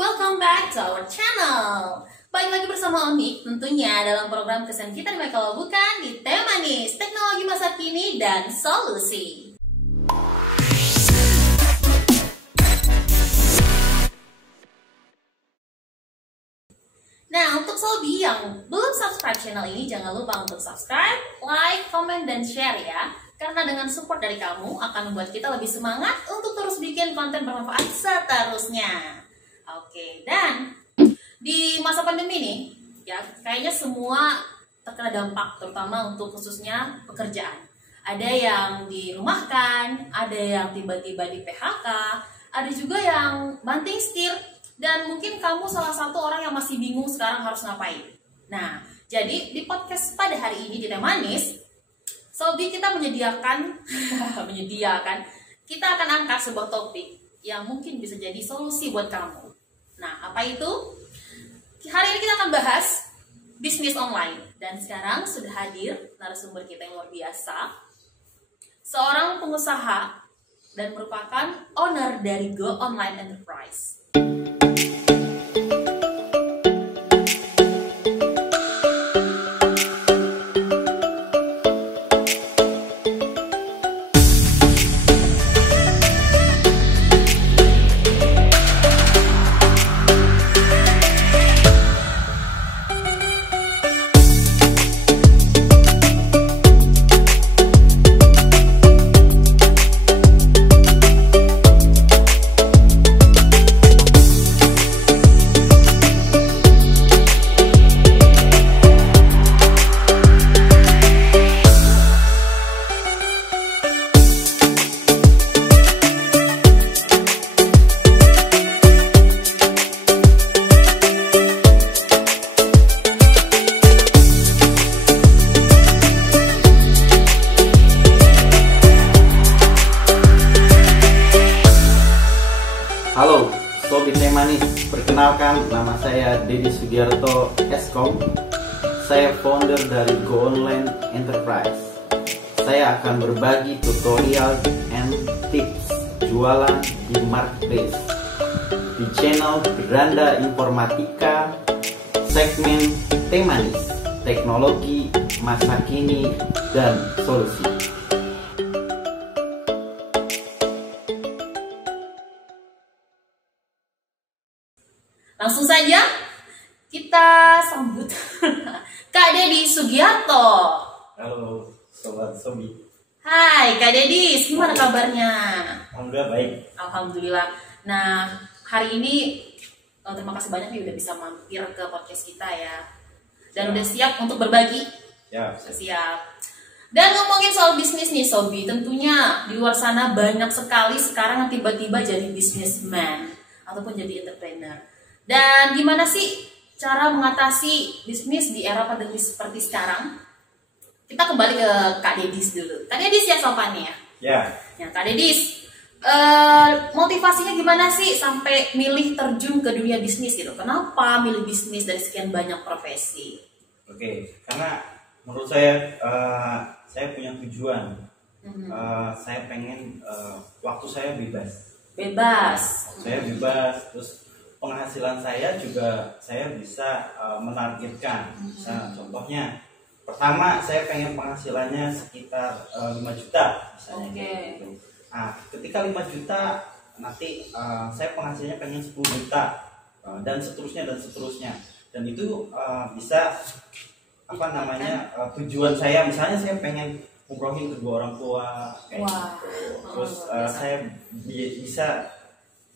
welcome back to our channel. Balik lagi bersama Onik tentunya dalam program Kesan Kita Dimana Kalau Bukan di Teh Manis, teknologi masa kini dan solusi. Nah, untuk sobi yang belum subscribe channel ini, jangan lupa untuk subscribe, like, comment, dan share ya. Karena dengan support dari kamu akan membuat kita lebih semangat untuk terus bikin konten bermanfaat seterusnya. Oke, dan di masa pandemi nih, ya kayaknya semua terkena dampak, terutama untuk khususnya pekerjaan. Ada yang dirumahkan, ada yang tiba-tiba di PHK, ada juga yang banting setir, dan mungkin kamu salah satu orang yang masih bingung sekarang harus ngapain. Nah, jadi di podcast pada hari ini di Teh Manis, Sobi kita menyediakan, kita akan angkat sebuah topik yang mungkin bisa jadi solusi buat kamu. Nah, apa itu? Hari ini kita akan bahas bisnis online. Dan sekarang sudah hadir narasumber kita yang luar biasa, seorang pengusaha dan merupakan owner dari Go Online Enterprise. Halo, Sobi Teh Manis. Perkenalkan, nama saya Dedi Sugiarto Eskom. Saya founder dari Go Online Enterprise. Saya akan berbagi tutorial and tips jualan di marketplace di channel Beranda Informatika, segmen Teh Manis, teknologi masa kini dan solusi. Langsung saja kita sambut Kak Dedi Sugiarto. Halo Sobat Sobi. Hai Kak Dedi, gimana kabarnya? Alhamdulillah baik. Alhamdulillah. Nah, hari ini terima kasih banyak nih udah bisa mampir ke podcast kita ya. Dan udah siap untuk berbagi. Ya, Siap. Dan ngomongin soal bisnis nih Sobi, tentunya di luar sana banyak sekali sekarang yang tiba-tiba jadi businessman ataupun jadi entrepreneur. Dan gimana sih cara mengatasi bisnis di era pandemi seperti sekarang? Kita kembali ke Kak Dedis dulu. Kak Dedis ya sopannya ya? ya. Ya, Kak Dedis, motivasinya gimana sih sampai milih terjun ke dunia bisnis gitu? Kenapa milih bisnis dari sekian banyak profesi? Oke, karena menurut saya punya tujuan. Saya pengen waktu saya bebas. Bebas. Saya bebas, terus penghasilan saya juga saya bisa menargetkan. Nah, contohnya, pertama saya pengen penghasilannya sekitar 5 juta misalnya. Oke. Gitu. Nah, ketika 5 juta nanti saya penghasilannya pengen 10 juta dan seterusnya. Dan itu bisa tujuan saya, misalnya saya pengen umrohin kedua orang tua kayak gitu. Terus saya bisa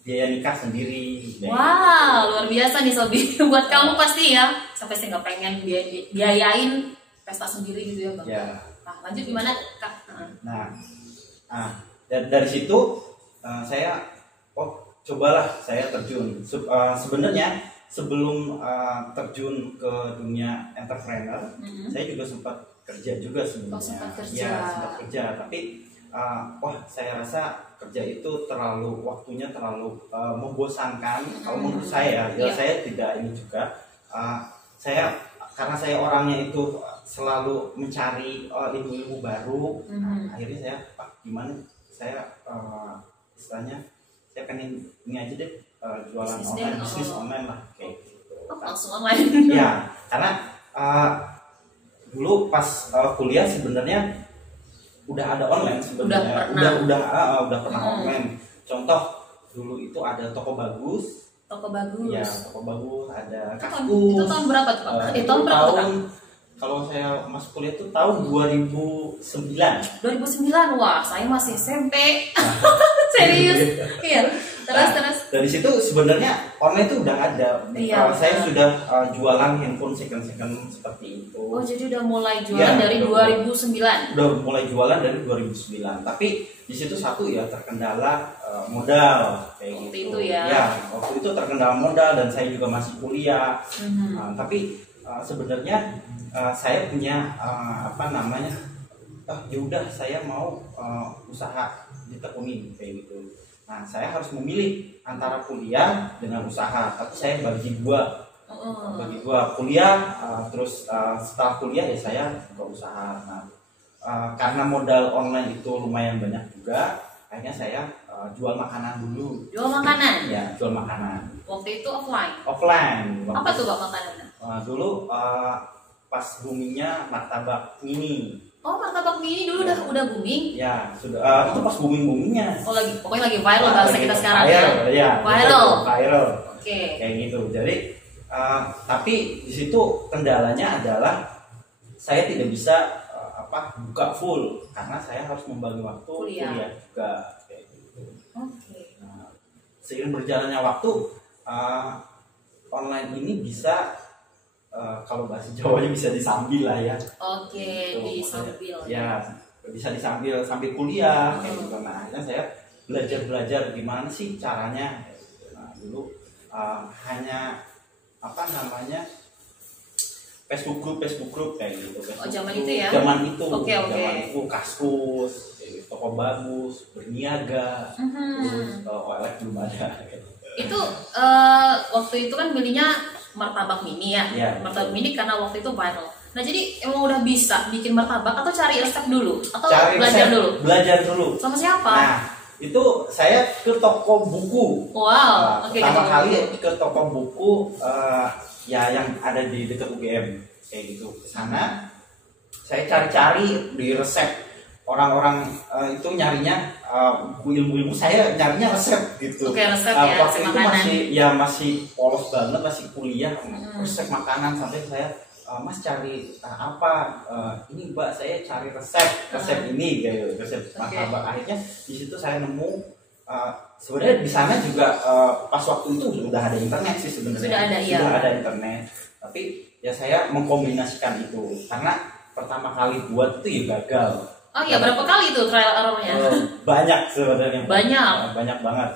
biaya nikah sendiri. Wow, luar biasa nih Sobi. Buat kamu pasti ya, sampai saya nggak pengen biayain pesta sendiri gitu ya Bang. Ya. Nah, lanjut gimana Kak? Nah, dari situ saya cobalah saya terjun. Sebenarnya sebelum terjun ke dunia entrepreneur, saya juga sempat kerja juga sebenarnya. Sempat kerja. Ya, sempat kerja, tapi saya rasa kerja itu waktunya terlalu membosankan. Kalau menurut saya, saya tidak ini juga. Karena saya orangnya itu selalu mencari ilmu-ilmu baru. Akhirnya saya, gimana? Saya istilahnya, saya pengen ini aja deh, jualan Bisnis online, deh, bisnis oh. online lah kayak gitu. Oh, langsung online. Ya, karena dulu pas kuliah sebenarnya udah ada online sebenarnya, udah pernah online. Contoh dulu itu ada Toko Bagus. Toko Bagus. Iya, Toko Bagus, ada Itu tahun berapa tuh, Pak? Tahun berapa tuh, Kak? Kalau saya masuk kuliah itu tahun 2009. 2009. Wah, saya masih SMP. Serius. Iya. Terus. Dari situ sebenarnya online itu udah ada. Iya, saya sudah jualan handphone second seperti itu. Oh, jadi udah mulai jualan dari 2009. Udah mulai jualan dari 2009. Tapi di situ satu ya terkendala modal kayak Waktu gitu. itu ya. Ya, waktu itu terkendala modal dan saya juga masih kuliah. Tapi sebenarnya saya punya ya udah saya mau usaha ditekunin kayak gitu. Nah, saya harus memilih antara kuliah dengan usaha, tapi saya bagi dua kuliah, terus setelah kuliah ya saya buka usaha. Nah, karena modal online itu lumayan banyak juga, akhirnya saya jual makanan dulu. Jual makanan? Ya, jual makanan. Waktu itu offline? Offline. Apa tuh, Pak, makanannya? Dulu pas boomingnya martabak mini. Oh, martabak mini dulu udah booming? Ya, sudah. Itu pas boomingnya. Oh, pokoknya lagi viral bahasa kita sekarang ya. Viral. Oke. Kayak gitu. Jadi tapi di situ kendalanya adalah saya tidak bisa buka full karena saya harus membagi waktu kuliah juga kayak gitu. Oke. Nah, seiring berjalannya waktu online ini bisa kalau bahasa Jawanya bisa disambil lah ya. Oke, disambil. Ya, bisa disambil sambil kuliah kayak gitu. Nah, akhirnya saya belajar gimana sih caranya. Nah, dulu hanya Facebook group kayak gitu. Zaman itu ya? Zaman itu. Oke. Zaman itu Kaskus, Toko Bagus, Berniaga, terus OLX belum ada. Itu waktu itu kan milihnya martabak mini ya. Martabak mini karena waktu itu viral. Nah, jadi emang udah bisa bikin martabak atau cari resep dulu atau belajar dulu? Belajar dulu. Sama siapa? Nah, itu saya ke toko buku. Wow. Pertama kali ke toko buku ya yang ada di dekat UGM kayak gitu. Ke sana saya cari-cari di resep. Orang-orang itu nyarinya ilmu-ilmu, saya nyarinya resep gitu. Oke, resep ya, waktu itu makanan. masih polos banget, masih kuliah resep makanan sampai saya Mas cari apa? Ini Mbak, saya cari resep ini kayak resep martabak. Akhirnya di situ saya nemu sebenarnya di sana juga pas waktu itu sudah ada internet sih sebenarnya. Sudah ada internet. Tapi ya saya mengkombinasikan itu karena pertama kali buat itu ya gagal. Oh iya, berapa kali itu trial errornya? Banyak sebenarnya. Banyak banget.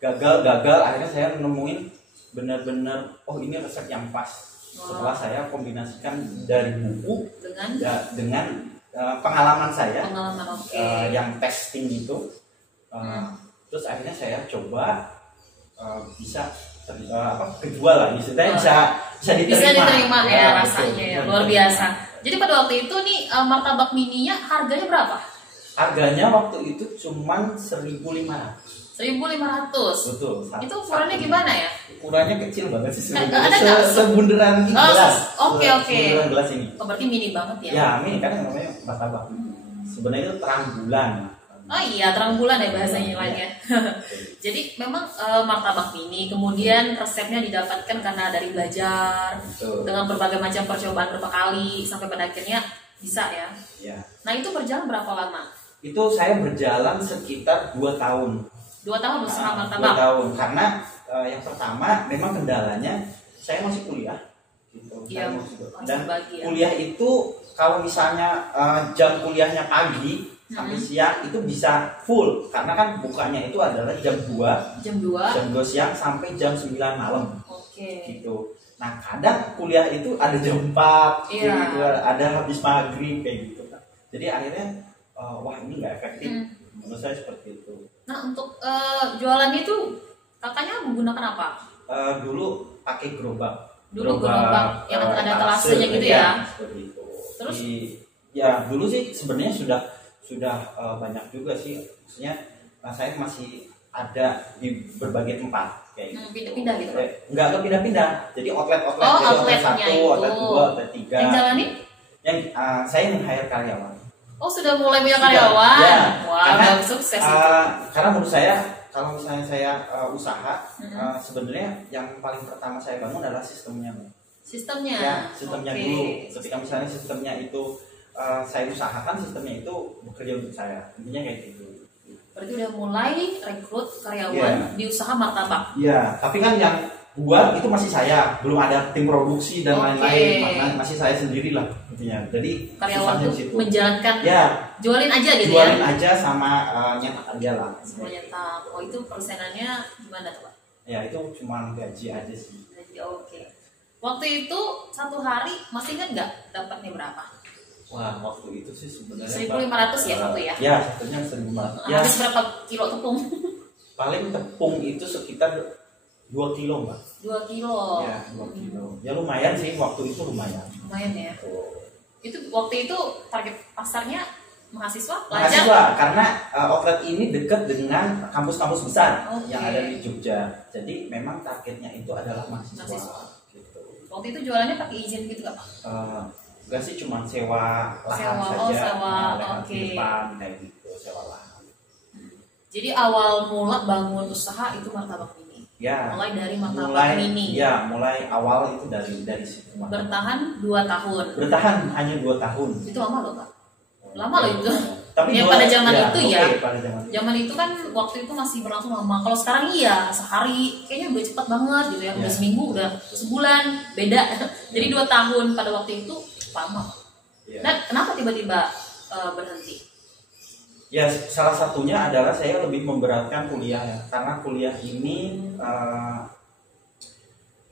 Gagal. Akhirnya saya nemuin benar-benar ini resep yang pas. Setelah saya kombinasikan dari buku dengan pengalaman saya, yang testing itu. Terus akhirnya saya coba bisa kejual lah, istilahnya bisa diterima ya rasanya ya, luar biasa. Jadi pada waktu itu nih martabak mininya harganya berapa? Harganya waktu itu cuman 1.500. 1.500. Betul. Itu ukurannya gimana ya? Ukurannya kecil banget sih sebenarnya. Sebunderan gelas. Oke. Sebunderan gelas ini. Berarti mini banget ya? Ya, mini kan namanya martabak. Sebenarnya itu terang bulan. Oh iya, terang bulan ya bahasanya lainnya. Jadi memang martabak mini, kemudian resepnya didapatkan karena dari belajar. Betul. Dengan berbagai macam percobaan berapa kali sampai pada akhirnya bisa ya. Ya. Nah, itu berjalan berapa lama? Itu saya berjalan sekitar 2 tahun. 2 tahun usaha martabak? 2 tahun, karena yang pertama memang kendalanya saya masih kuliah gitu. Iya, dan kuliah itu kalau misalnya jam kuliahnya pagi sampai siang itu bisa full karena kan bukanya itu adalah jam 2 siang sampai jam 9 malam. Oke. Gitu. Nah, kadang kuliah itu ada jam 4 gitu, ada habis maghrib kayak gitu. Jadi akhirnya wah ini nggak efektif. Menurut saya seperti itu. Nah, untuk jualannya itu kakaknya menggunakan apa? Dulu pakai gerobak. Gerobak yang ada telasenya gitu ya. Seperti itu. Terus ya dulu sih sebenarnya sudah banyak juga sih, maksudnya saya masih ada di berbagai tempat kayak gitu. Pindah-pindah gitu. Enggak pindah-pindah. Jadi outlet-outlet, Oh, jadi outlet outletnya 1, itu. outlet 2, outlet 3. Yang jalanin? Yang saya meng-hire karyawan. Oh, sudah mulai punya Sudah, karyawan. ya. Wah, Karena, bagus, sukses itu. karena menurut saya kalau misalnya saya usaha, sebenarnya yang paling pertama saya bangun adalah sistemnya. Sistemnya. Ya, sistemnya Oke. dulu. Ketika misalnya sistemnya itu saya usahakan, sistemnya itu bekerja untuk saya. Intinya kayak gitu. Berarti udah mulai rekrut karyawan Iya. di usaha martabak. Iya, tapi kan yang buat itu masih saya, belum ada tim produksi dan Oke. lain-lain, masih saya sendiri lah intinya. Jadi Karyawan susahnya tuh di situ. menjalankan, Ya, jualin aja gitu jualin ya. aja sama nyetak aja lah. Semua nyetak. Oh, itu persenannya gimana tuh, Pak? Ya itu cuma gaji aja sih. Jadi, oke. Waktu itu satu hari masih ingat nggak dapatnya berapa? Wah, waktu itu sih sebenarnya 1.500 ya satu ya? Ya, satunya 1.500. Ya, Habis berapa kilo tepung? paling tepung itu sekitar 2 kilo, Mbak. 2 kilo. Ya, 2 kilo. Ya lumayan sih, waktu itu lumayan. Lumayan ya. Tuh. Itu waktu itu target pasarnya mahasiswa, pelajar. Mahasiswa, karena outlet ini dekat dengan kampus-kampus besar Oke. yang ada di Jogja. Jadi memang targetnya itu adalah mahasiswa. Mahasiswa. Gitu. Waktu itu jualannya pakai izin gitu nggak, Pak? Enggak sih, cuma sewa lahan Sewa, saja. oh, sewa, lahan oke. di depan kayak gitu, sewa lahan. Jadi awal mula bangun usaha itu martabak mini. Ya. Mulai dari martabak mini. Ya, mulai awal itu dari situ. Bertahan 2 tahun. Bertahan hanya 2 tahun. Itu lama loh, Pak. Lama loh itu. Tapi Ya, pada zaman itu oke, ya. pada zaman itu. Zaman itu kan waktu itu masih berlangsung lama. Kalau sekarang iya sehari, kayaknya udah cepat banget gitu ya. Udah Ya. seminggu, udah sebulan, beda. Jadi 2 tahun pada waktu itu lama. Ya. Nah, kenapa tiba-tiba berhenti? Ya, salah satunya adalah saya lebih memberatkan kuliah ya, karena kuliah ini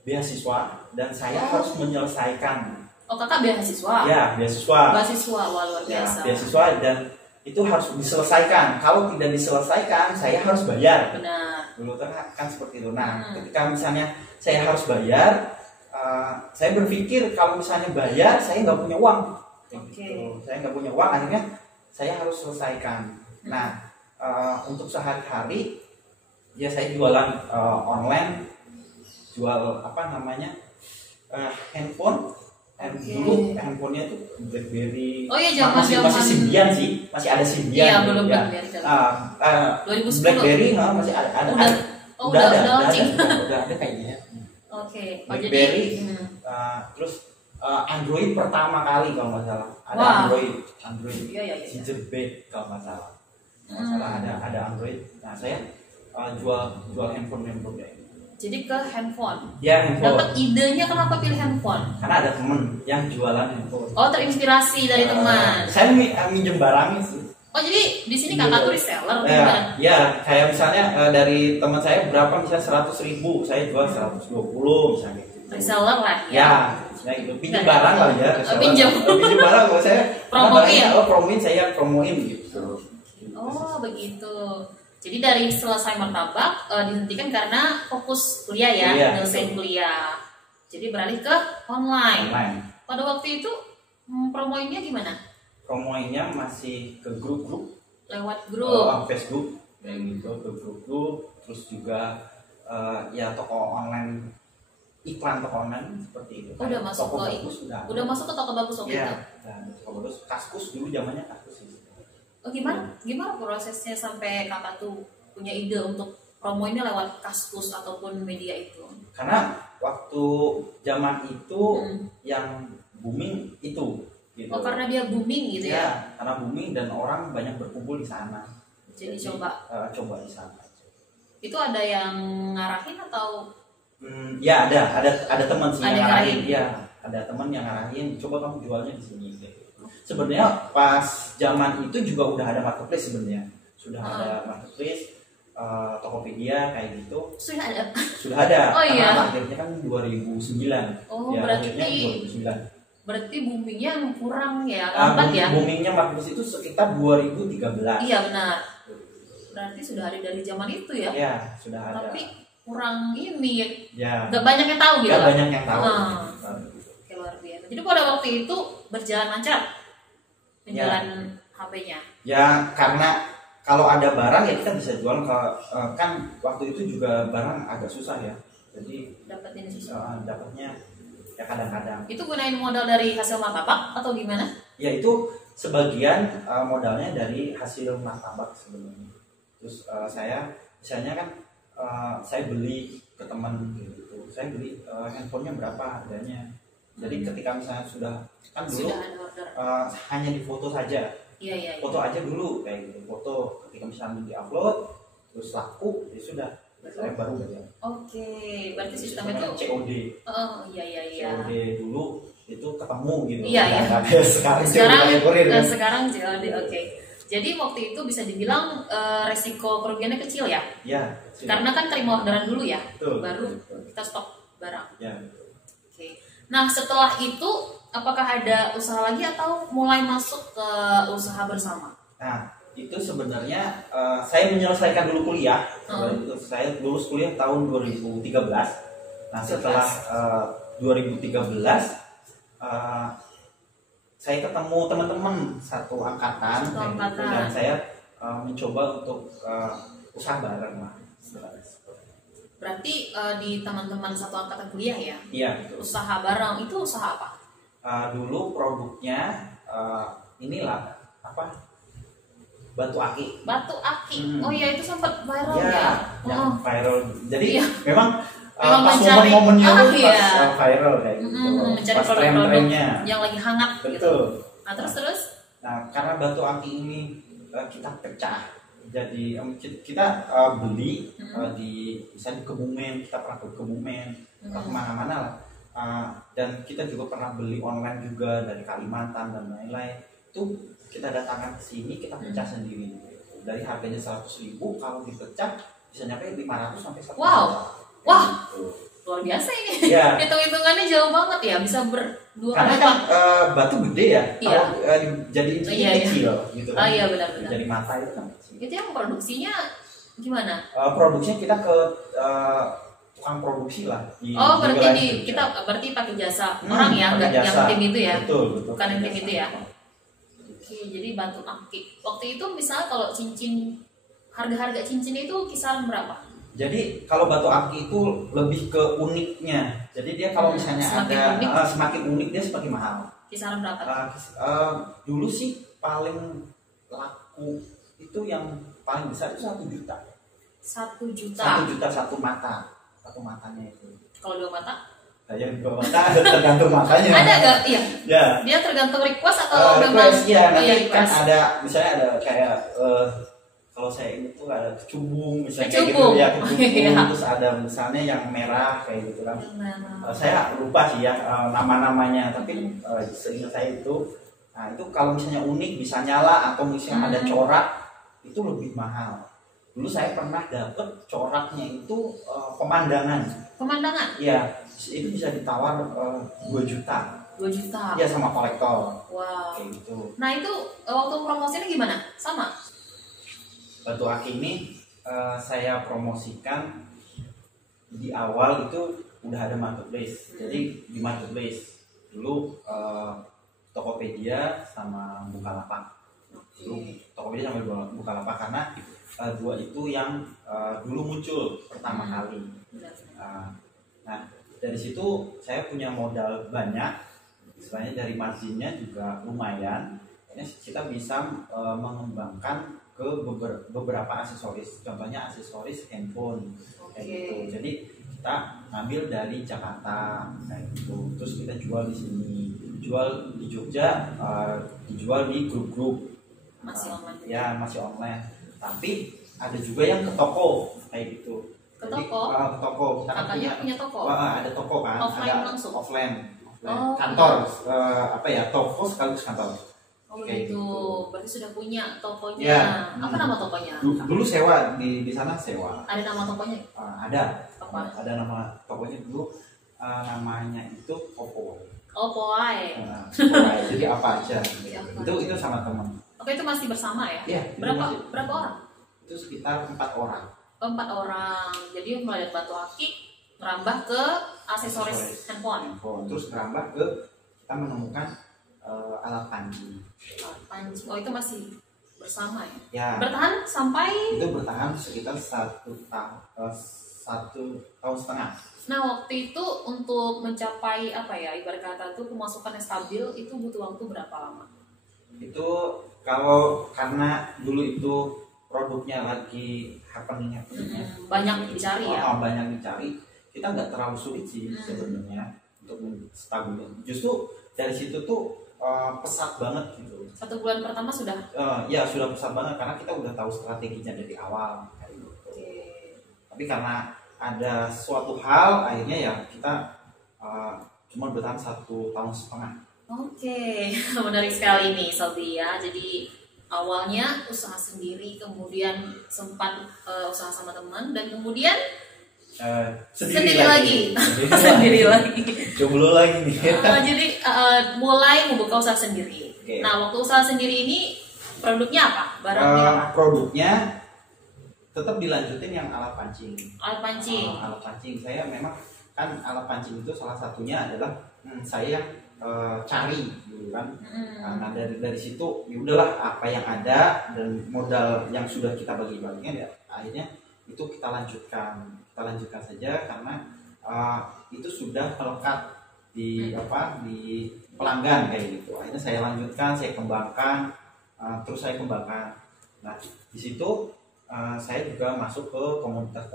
beasiswa dan saya harus menyelesaikan. Oh, kakak beasiswa? Ya, beasiswa. Beasiswa, wah luar Ya, biasa. beasiswa dan itu harus diselesaikan. Kalau tidak diselesaikan, saya harus bayar. Benar. Dulu kan seperti itu. Nah, ketika misalnya saya harus bayar, saya berpikir kalau misalnya bayar, saya nggak punya uang. Kayak Oke. gitu. Saya nggak punya uang, akhirnya saya harus selesaikan. Nah, untuk sehari-hari ya saya jualan online, jual apa namanya handphone. Oke. Dulu handphonenya tuh BlackBerry. Oh iya, zaman- masih zaman- Symbian sih, masih ada Symbian. Iya, gitu belum ya. BlackBerry. 2010. BlackBerry masih ada. Udah launching. Udah ada kayaknya. Oke. Oh, BlackBerry, jadi terus Android pertama kali kalau nggak salah ada. Wah. Android Iya, iya, iya. Gingerbread kalau nggak salah. Kalau nggak salah ada Android. Nah, saya jual handphone kayak gitu. jadi ke handphone. Ya, handphone. Dapat idenya kenapa pilih handphone? Karena ada temen yang jualan handphone. Oh, terinspirasi dari teman. Saya minjem barangnya sih. Oh, jadi di sini kakak tuh reseller Ya, gimana? ya, kayak misalnya dari teman saya berapa, misalnya 100.000, saya jual 120 misalnya gitu. Reseller lah Ya, misalnya gitu. Pinjam barang lah ya. reseller. Pinjam. Pinjam barang kalau saya. Promoin. Promoin, saya promoin gitu. Oh, begitu. Jadi dari selesai martabak dihentikan karena fokus kuliah ya, Kuliah, nyelesain betul. kuliah. Jadi beralih ke online. Online. Pada waktu itu promoinnya gimana? Promoinnya masih ke grup-grup. Lewat grup. Facebook kayak gitu, ke grup-grup, terus juga ya toko online, iklan toko online seperti itu. Oh, udah masuk Toko ke bagus udah masuk ke toko bagus waktu Iya, itu. dan toko bagus, Kaskus dulu zamannya Kaskus sih. Oh, gimana prosesnya sampai kakak tuh punya ide untuk promoinnya lewat Kaskus ataupun media itu? Karena waktu zaman itu Hmm. yang booming itu gitu. Oh, karena dia booming gitu ya. Ya, karena booming dan orang banyak berkumpul di sana. Jadi coba. Coba di sana. Itu ada yang ngarahin atau Ya ada teman sih Ada yang yang ngarahin. ngarahin. Ya, ada teman yang ngarahin. Coba kamu jualnya di sini. Kayak gitu. Sebenarnya pas zaman itu juga udah ada marketplace sebenarnya. Sudah ada marketplace, Tokopedia kayak gitu. sudah ada? Sudah ada. Oh, iya. Karena akhirnya kan 2009. Oh, Ya, berarti akhirnya 2009. berarti boomingnya kurang ya, lambat ya? Boomingnya marketplace itu sekitar 2013. Iya benar. Berarti sudah ada dari zaman itu ya? Ya, sudah ada. Tapi kurang ini, Ya, nggak banyak yang tahu gitu. nggak kan? banyak yang tahu. Oke, luar biasa. Jadi pada waktu itu berjalan lancar penjualan HP-nya. Ya, karena kalau ada barang ya kita bisa jual ke kan waktu itu juga barang agak susah ya. Jadi Dapetin susah. dapatnya ya kadang-kadang. Itu gunain modal dari hasil martabak atau gimana? Ya itu sebagian modalnya dari hasil martabak sebenarnya. Terus saya misalnya kan saya beli ke teman gitu. Saya beli handphonenya berapa harganya. Jadi ketika misalnya sudah kan dulu Sudah ada order. hanya di foto saja. Iya, iya. Foto aja dulu kayak gitu. Foto ketika misalnya di-upload terus laku ya sudah. Saya baru bayar. Oke, berarti sistem itu COD. oh iya iya iya. COD dulu itu ketemu gitu. Iya, iya. Nggak kayak sekarang Sekarang COD kurir, kan? sekarang COD. Oke. Jadi waktu itu bisa dibilang resiko kerugiannya kecil ya? Ya, Karena kan terima orderan dulu ya, betul. baru Betul. kita stok barang. Ya. Oke. Nah setelah itu apakah ada usaha lagi atau mulai masuk ke usaha bersama? Nah, itu sebenarnya saya menyelesaikan dulu kuliah. Itu saya lulus kuliah tahun 2013. Nah, setelah 2013 saya ketemu teman-teman satu angkatan, Satu kayak gitu, angkatan. dan saya mencoba untuk usaha bareng lah. Berarti di teman-teman satu angkatan kuliah ya? Iya, betul. Usaha bareng itu usaha apa? Dulu produknya inilah apa? Batu aki. Batu aki. Oh iya itu sempat viral Ya, ya? yang Oh. viral. Jadi Iya. memang Memang pas mencari- momen-momennya ah, itu iya. pas viral kayak gitu. Mencari Pas produk-produk tren-trennya. yang lagi hangat gitu. Betul. Nah terus Nah, karena batu aki ini kita pecah. Jadi kita beli di misalnya di Kebumen, kita pernah ke Kebumen, pernah kemana-mana lah. Dan kita juga pernah beli online juga dari Kalimantan dan lain-lain. Itu kita datangkan ke sini, kita pecah sendiri. Dari harganya 100.000, kalau dipecah bisa nyampe 500 sampai 1 Wow. juta. Wah. Gitu. luar biasa ini. Iya. Hitung-hitungannya jauh banget ya, bisa berdua Karena kali kan lipat. batu gede ya, Iya. kalau jadi Iya, iya. kecil gitu kan. Oh iya benar-benar. Jadi mata itu kan kecil. Itu yang produksinya gimana? Produksinya kita ke tukang produksi lah di Oh berarti wilayah di Jogja. kita berarti pakai jasa orang ya, pakai nggak yang jasa. tim itu ya? Betul, betul. Bukan yang pakai tim jasa. itu ya? Oke, jadi batu aki. Waktu itu misalnya kalau cincin, harga-harga cincin itu kisaran berapa? Jadi kalau batu aki itu lebih ke uniknya. Jadi dia kalau misalnya Semakin ada unik. semakin unik dia semakin mahal. Kisaran berapa? Dulu sih paling laku itu yang paling besar itu 1 juta. 1 juta. 1 juta satu matanya itu. Kalau 2 mata? Yang dua mata tergantung matanya. Ada nggak? Iya. Ya. Dia tergantung request atau memang? Request ya, Oh, iya, nanti kan request. ada misalnya ada kayak kalau saya ini tuh ada kecubung misalnya kayak gitu Kecubung. ya, kecubung. Iya. Terus ada misalnya yang merah kayak gitu kan. Nah, Saya lupa sih ya nama-namanya, tapi seingat saya itu, nah itu kalau misalnya unik bisa nyala atau misalnya ada corak itu lebih mahal. Dulu saya pernah dapet coraknya itu pemandangan. pemandangan Ya, itu bisa ditawar 2 juta. 2 juta. Ya sama kolektor Wow. kayak gitu. Nah itu waktu promosinya gimana? Sama? Batu aki ini saya promosikan di awal itu udah ada marketplace. Jadi di marketplace dulu Tokopedia sama Bukalapak. Dulu Tokopedia sama Bukalapak karena dua itu yang dulu muncul pertama kali. Benar. Nah dari situ saya punya modal banyak, istilahnya dari marginnya juga lumayan. Kita bisa mengembangkan ke beberapa aksesoris, contohnya aksesoris handphone kayak gitu. Jadi kita ambil dari Jakarta kayak gitu, terus kita jual di sini, jual di Jogja, dijual di grup-grup. Masih online. Ya masih online, tapi ada juga yang ke toko kayak gitu. Ke Jadi, toko? ke toko. Kita kan Kakaknya punya toko? ada toko kan, Offline ada langsung? offline. Oh. Kantor, apa ya, toko sekaligus kantor. Oh Kayak gitu. gitu. Berarti sudah punya tokonya. Ya. Apa nama tokonya? Dulu sewa di sana sewa. Ada nama tokonya? Ada. Apa? Ada nama tokonya dulu, namanya itu Oppo. Oh, Poai. Jadi apa aja? Iya, apa Itu sama teman. Oke, itu masih bersama ya? Iya. itu masih- Berapa orang? Itu sekitar 4 orang. Oh, 4 orang. Jadi mulai dari batu akik merambah ke aksesoris handphone. Terus merambah ke kita menemukan alat panji. Panci. Oh, itu masih bersama ya. Ya, Bertahan sampai itu bertahan sekitar 1 tahun setengah. nah waktu itu untuk mencapai apa ya ibarat kata tuh pemasukan yang stabil itu butuh waktu berapa lama? Itu kalau karena dulu itu produknya lagi happeningnya, Banyak dicari ya. banyak dicari, kita nggak terlalu sulit sih sebenarnya untuk stabil. Justru dari situ tuh pesat banget gitu. 1 bulan pertama sudah. Ya sudah pesat banget karena kita udah tahu strateginya dari awal kayak gitu. Tapi karena ada suatu hal akhirnya ya kita cuma bertahan 1 tahun setengah. Oke, menarik sekali nih Sobi ya. Jadi awalnya usaha sendiri, kemudian sempat usaha sama teman, dan kemudian sendiri lagi. Sendiri lagi. Jomblo lagi nih. Jadi mulai membuka usaha sendiri. Oke. Nah, waktu usaha sendiri ini produknya apa? Barangnya apa? Produknya tetap dilanjutin yang alat pancing. Alat pancing. Alat pancing saya memang kan alat pancing itu salah satunya adalah saya cari dulu kan. Nah dari situ ya udahlah apa yang ada dan modal yang sudah kita bagi-bagikan ya akhirnya itu kita lanjutkan saja karena itu sudah melekat di di pelanggan kayak gitu. Akhirnya saya lanjutkan, saya kembangkan, terus saya kembangkan. Nah di situ saya juga masuk ke komunitas.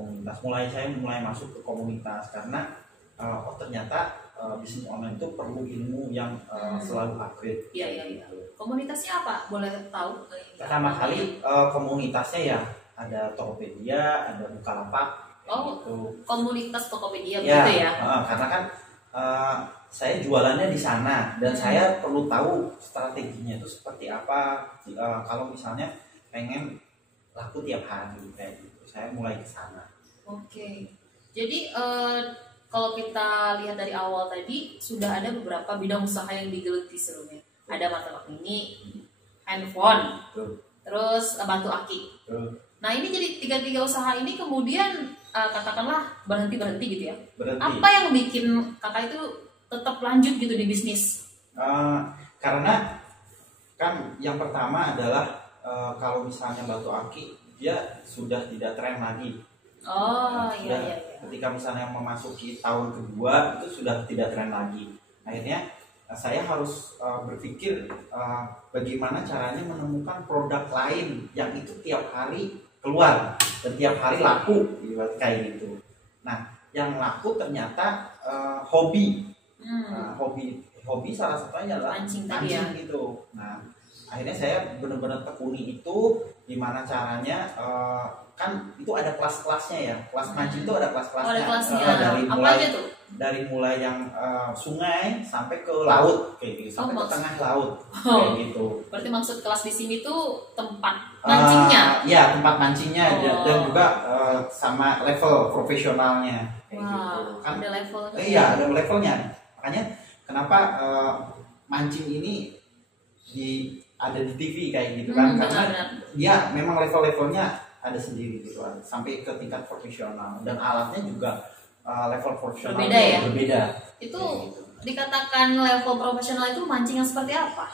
Saya mulai masuk ke komunitas karena ternyata bisnis online itu perlu ilmu yang selalu upgrade. Iya. Komunitasnya apa? Boleh tahu? Pertama kali komunitasnya ya ada Tokopedia, ada Bukalapak. Gitu. Komunitas Tokopedia Ya, begitu ya? Karena kan saya jualannya di sana dan saya perlu tahu strateginya itu seperti apa. Kalau misalnya pengen laku tiap hari kayak gitu, saya mulai ke sana. Oke. Jadi kalau kita lihat dari awal tadi sudah ada beberapa bidang usaha yang digeluti sebelumnya. Ada martabak mini, handphone, terus batu aki. Nah ini jadi tiga usaha ini kemudian katakanlah berhenti gitu ya. Berhenti. Apa yang bikin kakak itu tetap lanjut gitu di bisnis? Karena kan yang pertama adalah kalau misalnya batu aki dia sudah tidak tren lagi. Iya. Ketika misalnya memasuki tahun kedua itu sudah tidak tren lagi. Akhirnya saya harus berpikir bagaimana caranya menemukan produk lain yang itu tiap hari keluar dan tiap hari laku kayak gitu. Nah, yang laku ternyata hobi. Hobi salah satunya adalah mancing gitu. Nah, akhirnya saya benar-benar tekuni itu gimana caranya kan itu ada kelas-kelasnya ya. Kelas mancing itu ada kelas-kelasnya. Ada kelasnya. Apa aja tuh? Dari mulai yang sungai sampai ke laut kayak gitu, sampai ke tengah laut kayak gitu. Berarti maksud kelas di sini tuh tempat mancingnya? Iya, tempat mancingnya dan juga sama level profesionalnya kayak gitu. Kan ada levelnya. Iya, ada levelnya. Makanya kenapa mancing ini ada di TV kayak gitu kan? Karena benar. dia memang level-levelnya ada sendiri gitu kan, sampai ke tingkat profesional dan alatnya juga level profesional berbeda. Itu gitu. Dikatakan level profesional itu mancing yang seperti apa?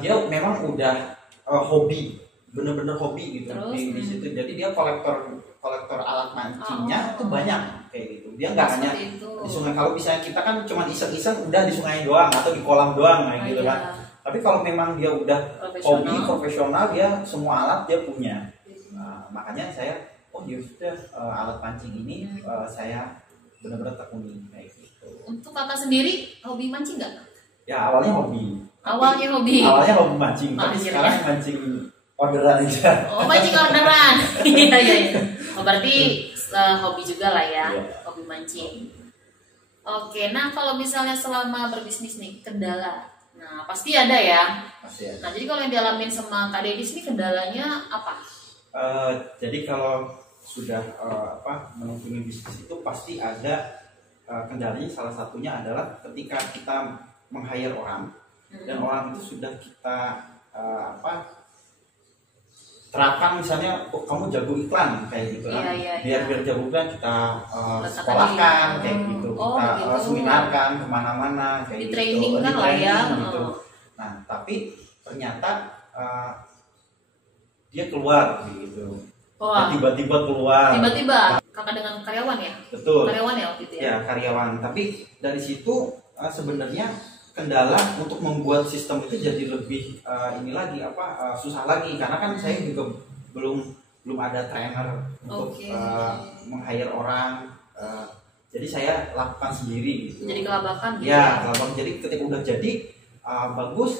Dia memang udah hobi, bener-bener hobi gitu. Di situ. Jadi dia kolektor alat mancingnya itu banyak kayak gitu. Dia nggak hanya itu. Di sungai. Kalau misalnya kita kan cuma iseng-iseng udah di sungai doang atau di kolam doang kayak gitu kan. Tapi kalau memang dia udah hobi profesional, dia semua alat dia punya. Nah, makanya saya ya sudah alat pancing ini saya benar-benar tekuni kayak gitu. Untuk kakak sendiri hobi mancing nggak? Ya awalnya hobi. Awalnya hobi mancing, tapi sekarang mancing orderan aja. Oh, mancing orderan. Iya. Oh, berarti hobi juga lah ya, hobi mancing. Oke, nah kalau misalnya selama berbisnis nih kendala, nah pasti ada ya. Pasti ada. Nah jadi kalau yang dialamin sama Kak Dedis nih kendalanya apa? Jadi kalau sudah menekuni bisnis itu pasti ada kendalanya. Salah satunya adalah ketika kita meng-hire orang dan orang itu sudah kita terapkan, misalnya kamu jago iklan kayak gitu kan. Biar jago iklan kita sekolahkan kayak gitu, kita seminarkan kemana-mana kayak di training gitu, kan lah ya gitu. Nah tapi ternyata dia keluar gitu. Wah. Tiba-tiba keluar. Tiba-tiba kakak dengan karyawan ya? Betul. Karyawan ya waktu itu ya? Ya, karyawan. Tapi dari situ sebenarnya kendala untuk membuat sistem itu jadi lebih ini lagi susah lagi, karena kan saya juga belum ada trainer untuk meng-hire orang. Jadi saya lakukan sendiri gitu. Jadi kelabakan gitu ya? Kelabakan. Jadi ketika udah jadi bagus,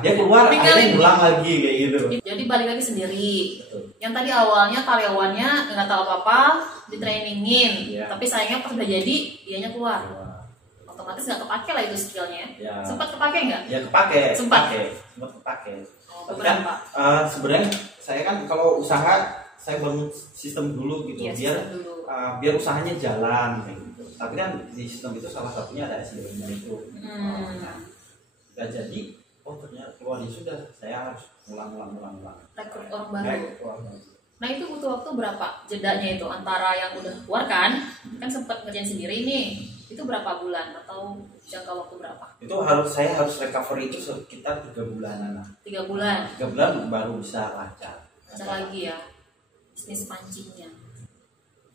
dia keluar akhirnya pulang lagi kayak gitu. Jadi balik lagi sendiri. Betul. Yang tadi awalnya karyawannya nggak tahu apa-apa, ditrainingin, tapi sayangnya pas udah jadi dianya keluar. Otomatis nggak kepake lah itu skillnya. Ya. Sempat kepake nggak? Ya kepake. Sempat kepake. Berapa? Sebenarnya saya kan kalau usaha saya bangun sistem dulu gitu, biar usahanya jalan kayak gitu. Tapi kan di sistem itu salah satunya ada SDM-nya itu. Nggak jadi, ternyata keluarnya sudah, saya harus ulang. Rekrut orang baru. Nah itu butuh waktu berapa jedanya itu antara yang udah keluar kan sempat ngerjain sendiri nih, itu berapa bulan atau jangka waktu berapa? Itu saya harus recovery itu sekitar 3 bulanan lah. 3 bulan. 3 bulan baru bisa lancar lagi ya bisnis pancingnya.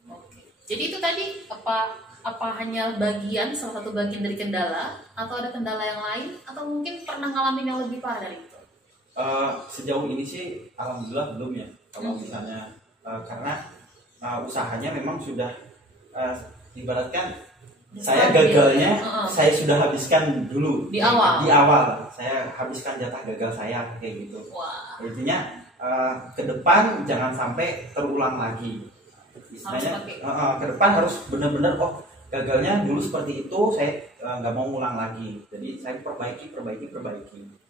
Oke. Jadi itu tadi apa hanya salah satu bagian dari kendala, atau ada kendala yang lain, atau mungkin pernah ngalamin yang lebih parah dari itu? Sejauh ini sih alhamdulillah belum ya. Kalau misalnya karena usahanya memang sudah ibaratkan saya gagalnya saya sudah habiskan dulu di awal saya habiskan jatah gagal saya kayak gitu. Wah. Intinya ke depan jangan sampai terulang lagi. Istilahnya ke depan harus benar-benar gagalnya dulu seperti itu, saya nggak mau ngulang lagi. Jadi saya perbaiki.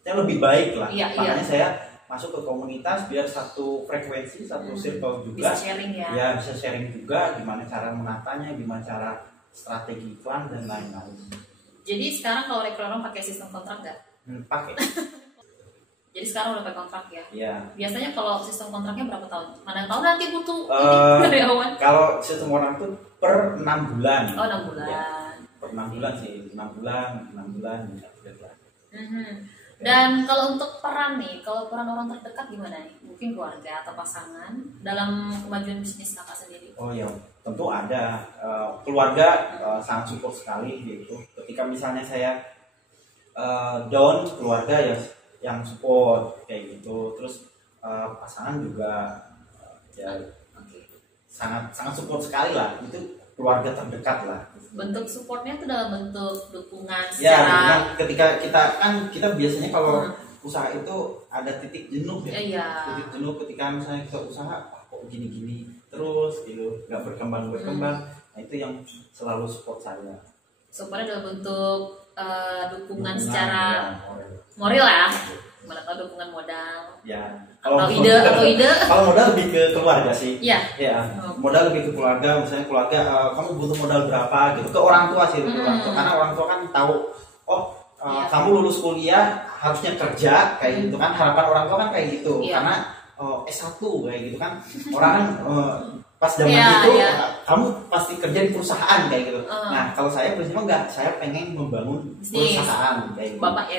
Saya lebih baik lah. Makanya saya masuk ke komunitas biar satu frekuensi, satu circle juga. Bisa sharing ya. Ya bisa sharing juga gimana cara menatanya, gimana cara strategi iklan dan lain-lain. Jadi sekarang kalau rekrut orang pakai sistem kontrak nggak? Pakai. Jadi sekarang udah pakai kontrak ya? Iya. Biasanya kalau sistem kontraknya berapa tahun? Mana tahu nanti butuh karyawan? Kalau sistem orang itu per 6 bulan. 6 bulan. Ya, per 6 bulan sih, 6 bulan. Dan kalau untuk peran nih, kalau peran orang terdekat gimana nih? Mungkin keluarga atau pasangan dalam kemajuan bisnis kakak sendiri? Oh ya, tentu ada. Keluarga sangat support sekali gitu. Ketika misalnya saya down, keluarga ya yang support kayak gitu. Terus pasangan juga sangat support sekali lah. Itu keluarga terdekat lah. Bentuk supportnya itu dalam bentuk dukungan secara ketika kita biasanya kalau usaha itu ada titik jenuh ya. Titik jenuh ketika misalnya kita usaha kok gini terus gitu, nggak berkembang. Nah itu yang selalu support saya. Supportnya dalam bentuk dukungan secara moral ya. Mana tahu dukungan modal. Ya. Atau ide. Kalau modal lebih ke keluarga sih. Iya. Ya. Modal lebih ke keluarga. Misalnya keluarga, kamu butuh modal berapa gitu. Ke orang tua sih. Karena orang tua kan tahu. Kamu lulus kuliah harusnya kerja kayak gitu kan. Harapan orang tua kan kayak gitu. Karena S1 kayak gitu kan. Orang kan pas zaman itu kamu pasti kerja di perusahaan kayak gitu. Nah kalau saya prinsipnya enggak, saya pengen membangun perusahaan kayak gitu. Bapak.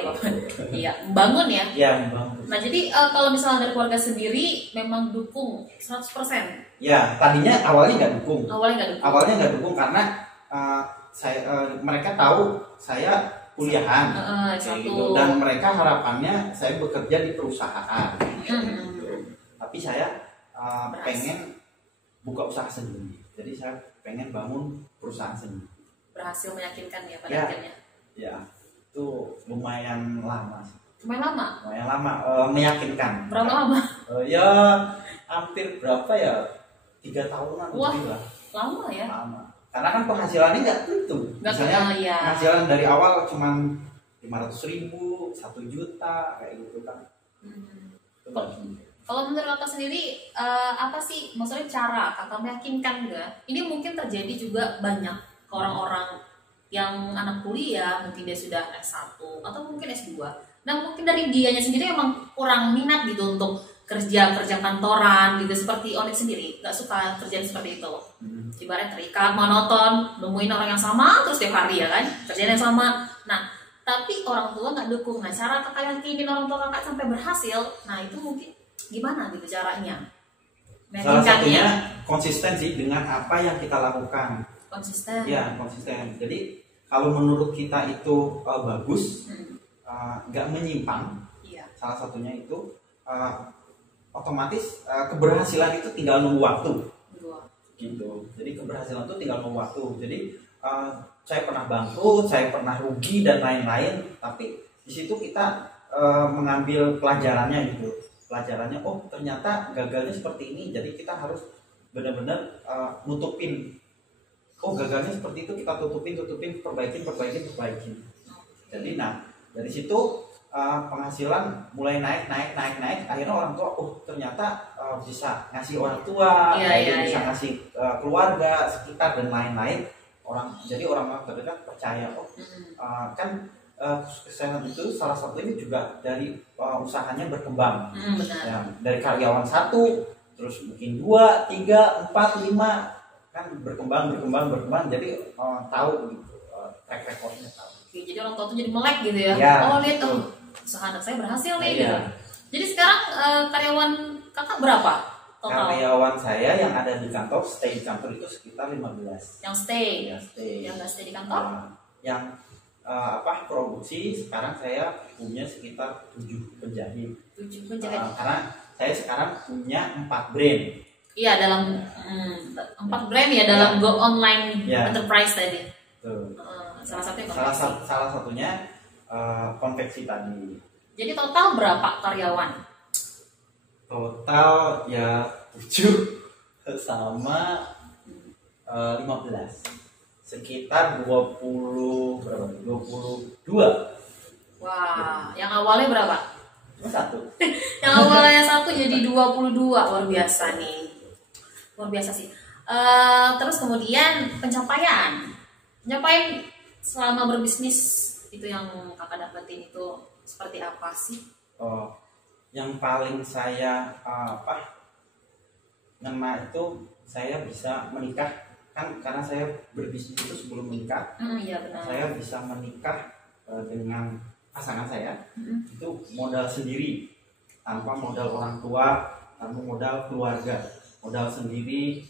Iya, membangun ya. Iya, membangun. Nah jadi kalau misalnya dari keluarga sendiri memang dukung 100%. Ya tadinya awalnya nggak dukung. Awalnya nggak dukung karena mereka tahu saya kuliahan kayak gitu, dan mereka harapannya saya bekerja di perusahaan. Gitu. Tapi saya pengen buka usaha sendiri, jadi saya pengen bangun perusahaan sendiri. Berhasil meyakinkan ya pada akhirnya? Ya, itu lumayan lama sih. Lumayan lama? Meyakinkan. Berapa lama? Ya hampir berapa ya, 3 tahunan. Wah, lama ya? Lama. Karena kan penghasilannya nggak tentu. Misalnya penghasilan dari awal cuma 500.000, 1 juta kayak gitu kan. Kalau menurut kakak sendiri, apa sih maksudnya cara kakak meyakinkan juga? Ini mungkin terjadi juga banyak ke orang-orang yang anak kuliah, mungkin dia sudah S1 atau mungkin S2. Nah mungkin dari dianya sendiri emang kurang minat gitu untuk kerja kantoran gitu, seperti Onyx sendiri nggak suka kerjaan seperti itu. Ibaratnya terikat, monoton, nemuin orang yang sama terus tiap hari ya kan, kerjaan yang sama. Nah tapi orang tua nggak dukung. Nah cara kakak yakinin orang tua kakak sampai berhasil, nah itu mungkin gimana gitu caranya Salah satunya meningkatnya? konsisten sih dengan apa yang kita lakukan. Konsisten. Ya, konsisten. Jadi kalau menurut kita itu bagus, nggak menyimpang, Iya. salah satunya itu otomatis keberhasilan itu tinggal nunggu waktu. Gitu. Jadi keberhasilan itu tinggal nunggu waktu. Jadi saya pernah bangkrut, saya pernah rugi dan lain-lain, tapi di situ kita mengambil pelajarannya gitu. Pelajarannya, oh ternyata gagalnya seperti ini, jadi kita harus benar-benar nutupin. Oh gagalnya seperti itu, kita tutupin, perbaikin. Jadi dari situ penghasilan mulai naik. Akhirnya orang tua, oh ternyata bisa ngasih orang tua, bisa ngasih keluarga sekitar dan lain-lain. Jadi orang terdekat percaya, oh kan kesuksesan itu salah satunya juga dari usahanya berkembang. Benar. Ya, dari karyawan 1, terus mungkin 2, 3, 4, 5 kan berkembang. Jadi tahu gitu, track recordnya tahu. Oke, jadi orang tua tuh jadi melek gitu ya. Ya, Oh lihat tuh usaha anak saya berhasil nih Iya. gitu. Jadi sekarang karyawan kakak berapa total? Karyawan saya yang ada di kantor, stay di kantor itu sekitar 15. Yang stay, Ya, stay. yang nggak stay di kantor? Yang produksi sekarang saya punya sekitar 7 penjahit. 7 penjahit. Karena saya sekarang punya 4 brand. Iya, dalam 4 brand ya dalam Go Online Ya. Enterprise tadi. Tuh. Salah satunya konveksi. Salah satunya konveksi tadi. Jadi total berapa karyawan? Total ya 7 sama 15. Sekitar 22. Wah, yang awalnya berapa? Cuma 1. Yang awalnya 1 jadi 22, luar biasa nih. Luar biasa sih. Terus kemudian pencapaian selama berbisnis itu yang kakak dapetin itu seperti apa sih? Oh, yang paling saya ngena itu saya bisa menikah kan, karena saya berbisnis itu sebelum menikah. Iya benar. Saya bisa menikah dengan pasangan saya itu modal sendiri, tanpa modal orang tua, tanpa modal keluarga, modal sendiri,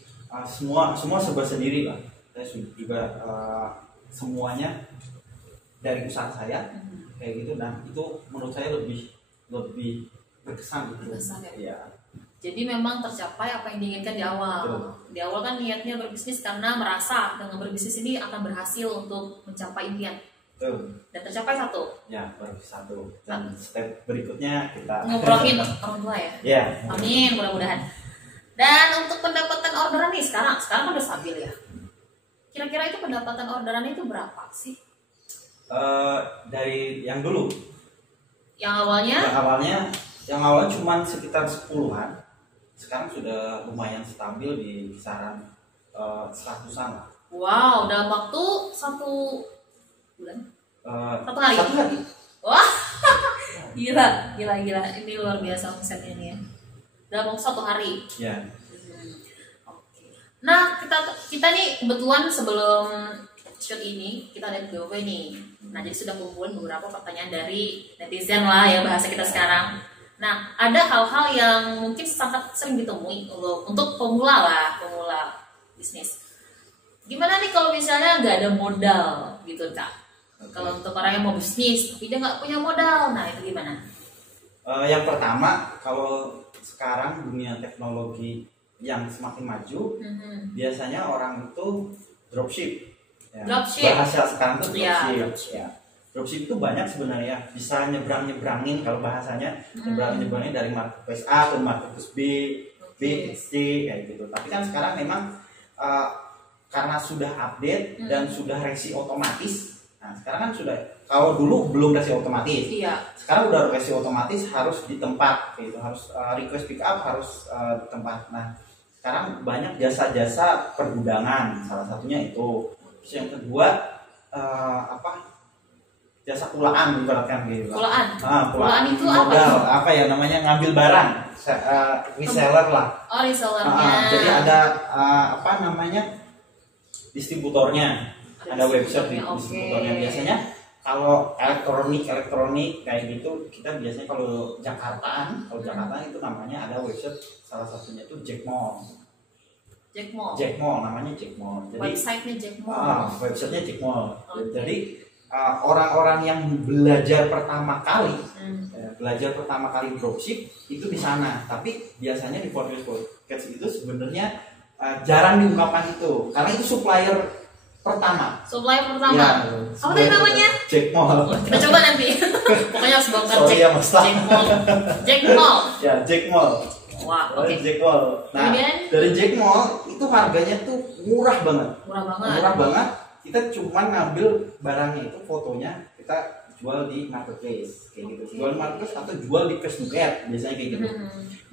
semua serba sendiri lah. Saya juga semuanya dari usaha saya kayak gitu, dan itu menurut saya lebih berkesan gitu. Berkesan ya? Iya. Jadi memang tercapai apa yang diinginkan di awal. Betul. Di awal kan niatnya berbisnis karena merasa dengan berbisnis ini akan berhasil untuk mencapai impian. Betul. Dan tercapai 1. Ya, baru 1. Dan step berikutnya kita Ngomongin orang tua ya. Ya. Amin, mudah-mudahan. Dan untuk pendapatan orderan nih sekarang kan udah stabil ya. Kira-kira itu pendapatan orderan itu berapa sih? Dari yang dulu, Yang awalnya? yang awalnya cuma sekitar 10-an, sekarang sudah lumayan stabil di kisaran 100-an lah. Wow, dalam waktu 1 bulan? 1 hari? 1 hari. Wah, gila. Ini luar biasa omsetnya ini ya. Dalam waktu 1 hari. Ya. Oke. Nah, kita nih kebetulan sebelum shoot ini kita ada giveaway nih. Nah, jadi sudah kumpulin beberapa pertanyaan dari netizen lah ya bahasa kita sekarang. Nah, ada hal-hal yang mungkin sangat sering ditemui untuk pemula bisnis. Gimana nih kalau misalnya nggak ada modal gitu, Kak? Okay. Kalau untuk orang yang mau bisnis tapi dia nggak punya modal, nah itu gimana? Yang pertama, kalau sekarang dunia teknologi yang semakin maju, biasanya orang itu dropship. Ya. Dropship. Bahasa sekarang itu dropship. Dropship. Ya. Dropship itu banyak sebenarnya, bisa nyebrangin kalau bahasanya, nyebrangin dari marketplace A ke marketplace B, B, C kayak gitu. Tapi kan sekarang memang karena sudah update dan sudah resi otomatis. Nah, sekarang kan sudah, kalau dulu belum resi otomatis. Iya. Sekarang udah resi otomatis, harus di tempat gitu, harus request pick up harus di tempat. Nah, sekarang banyak jasa-jasa pergudangan, salah satunya itu. Terus yang kedua jasa kulaan ibaratkan gitu. Kulaan itu modal, apa? Namanya ngambil barang, reseller lah. Oh, resellernya. Jadi ada distributornya, ada website di Oke. distributornya. Biasanya Kalau elektronik kayak gitu, kita biasanya kalau Jakartaan itu namanya ada website, salah satunya itu Jack Mall. Jack Mall namanya Jack Mall. Jadi Websitenya Jack Mall. Websitenya Jack Mall. Okay. Jadi orang-orang yang belajar pertama kali dropship itu di sana. Tapi biasanya di podcast itu sebenarnya jarang diungkapkan itu, karena itu supplier pertama. Ya, apa tadi namanya? Jack Mall. Kita coba nanti. Pokoknya harus bongkar Jack Mall. Ya, Jack Mall. Wah, oke. Jack Mall. Nah, dari Jack Mall itu harganya tuh murah banget. Murah banget. Kita cuma ngambil barangnya itu, fotonya kita jual di marketplace kayak gitu. Jual di marketplace atau jual di Facebook Ad, biasanya kayak gitu.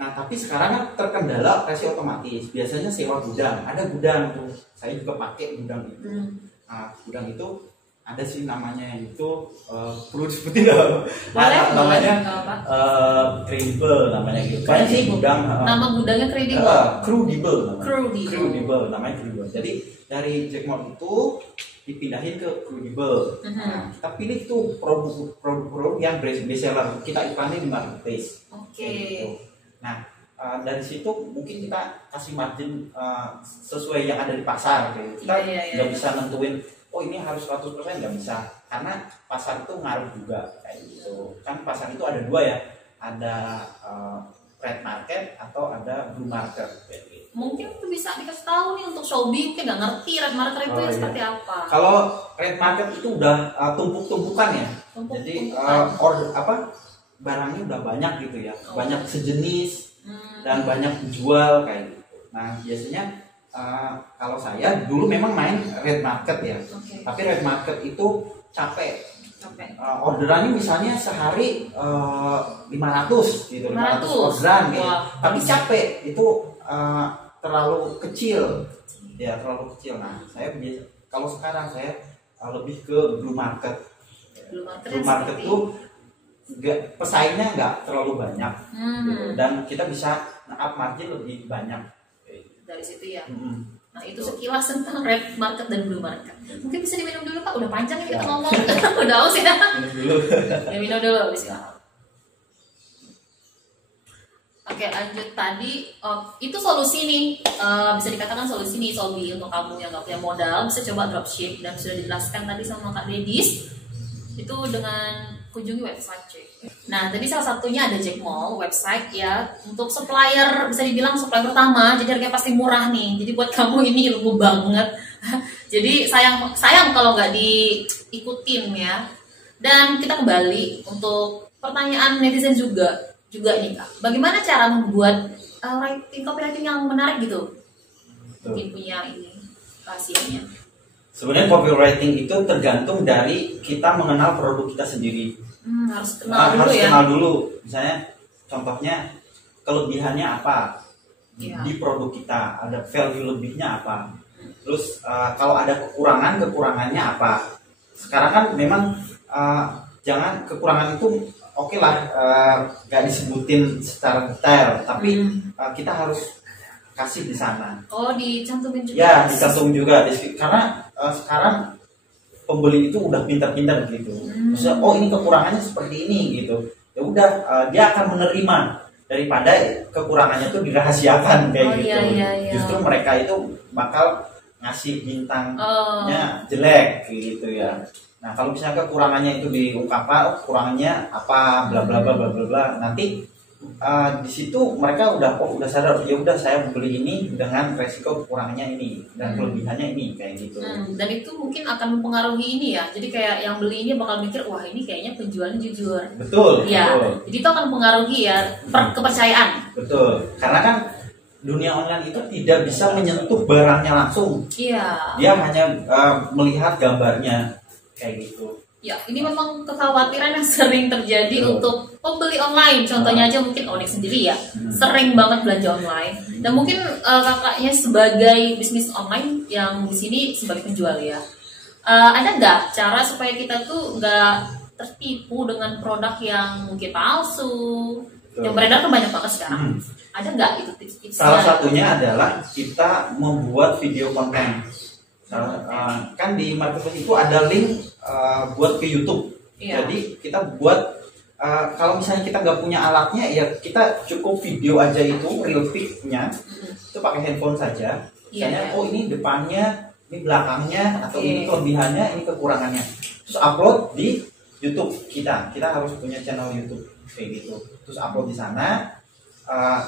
Nah, tapi sekarang kan terkendala operasi otomatis. Biasanya sewa gudang. Ada gudang tuh. Saya juga pakai gudang itu. Nah, gudang itu ada sih namanya itu perlu disebutin nggak? Namanya credible namanya gitu. Banyak sih gudang. Nama gudangnya credible. Credible namanya credible. Jadi dari Jack Mall itu dipindahin ke credible. Nah, kita pilih tuh produk-produk yang bestseller, kita iklanin di marketplace. Gitu. Nah, dari situ mungkin kita kasih margin sesuai yang ada di pasar. Gitu. Kita nggak bisa nentuin, oh ini harus 100%, nggak bisa, karena pasar itu ngaruh juga kayak gitu. Kan pasar itu ada dua ya, ada red market atau ada blue market. Gitu. Mungkin bisa dikasih tahu nih untuk Shopee, mungkin nggak ngerti red market itu seperti apa. Kalau red market itu udah tumpuk-tumpukan ya. Jadi barangnya udah banyak gitu ya, banyak sejenis dan banyak dijual kayak gitu. Nah, biasanya kalau saya dulu memang main red market ya. Tapi red market itu capek. Orderannya misalnya sehari 500 gitu, 500 orderan gitu. Tapi capek, itu terlalu kecil. Ya, terlalu kecil. Nah, saya biasa kalau sekarang saya lebih ke blue market. Blue market tuh pesaingnya nggak terlalu banyak gitu. Dan kita bisa up margin lebih banyak dari situ ya. Nah, itu sekilas tentang red market dan blue market. Mungkin bisa diminum dulu Pak, udah panjang ini kita ngomong. Udah haus ya. Minum dulu bismillah. Oke, lanjut tadi itu solusi nih, bisa dikatakan solusi nih Shopee untuk kamu yang nggak punya modal, bisa coba dropship, dan sudah dijelaskan tadi sama Kak Dedis itu dengan kunjungi website cek. Nah, tadi salah satunya ada Jack Mall website ya, untuk supplier, bisa dibilang supplier pertama, jadi harganya pasti murah nih. Jadi buat kamu ini ilmu banget. Jadi sayang kalau nggak diikutin ya. Dan kita kembali untuk pertanyaan netizen juga nih Kak. Bagaimana cara membuat copywriting yang menarik gitu? Mungkin punya ini rahasianya. Sebenarnya copywriting itu tergantung dari kita mengenal produk kita sendiri. Harus kenal kenal dulu. Misalnya, contohnya kelebihannya apa di produk kita, ada value lebihnya apa. Terus kalau ada kekurangannya apa. Sekarang kan memang jangan kekurangan itu oke lah, nggak disebutin secara detail, tapi kita harus kasih di sana. Oh, dicantumin juga. Ya, dicantum juga. Karena sekarang pembeli itu udah pintar-pintar gitu. Maksudnya, oh ini kekurangannya seperti ini gitu. Ya udah, dia akan menerima daripada kekurangannya itu dirahasiakan kayak gitu. Iya. Justru mereka itu bakal ngasih bintangnya jelek gitu ya. Nah, kalau misalnya kekurangannya itu diungkapkan, kekurangannya apa, bla bla bla bla bla, nanti di situ mereka udah sadar, ya udah saya beli ini dengan resiko kekurangannya ini dan kelebihannya ini kayak gitu. Dan itu mungkin akan mempengaruhi ini ya. Jadi kayak yang beli ini bakal mikir, wah ini kayaknya penjualnya jujur. Betul. Ya. Betul. Jadi itu akan mempengaruhi ya kepercayaan. Betul. Karena kan dunia online itu tidak bisa menyentuh barangnya langsung. Iya. Dia hanya melihat gambarnya kayak gitu. Ya, ini memang kekhawatiran yang sering terjadi untuk pembeli online. Contohnya aja mungkin Onyx sendiri ya, sering banget belanja online. Dan mungkin kakaknya sebagai bisnis online yang di sini sebagai penjual ya, ada nggak cara supaya kita tuh nggak tertipu dengan produk yang mungkin palsu, yang beredar kan banyak banget sekarang. Ada nggak itu tips-tipsnya? Salah satunya adalah kita membuat video konten. Kan di marketplace itu ada link buat ke YouTube. Iya. Jadi kita buat kalau misalnya kita nggak punya alatnya ya kita cukup video aja itu real pic-nya itu pakai handphone saja. Misalnya Iya. oh ini depannya, ini belakangnya, atau Oke. ini kelebihannya, ini kekurangannya. Terus upload di YouTube kita. Kita harus punya channel YouTube kayak gitu. Terus upload di sana.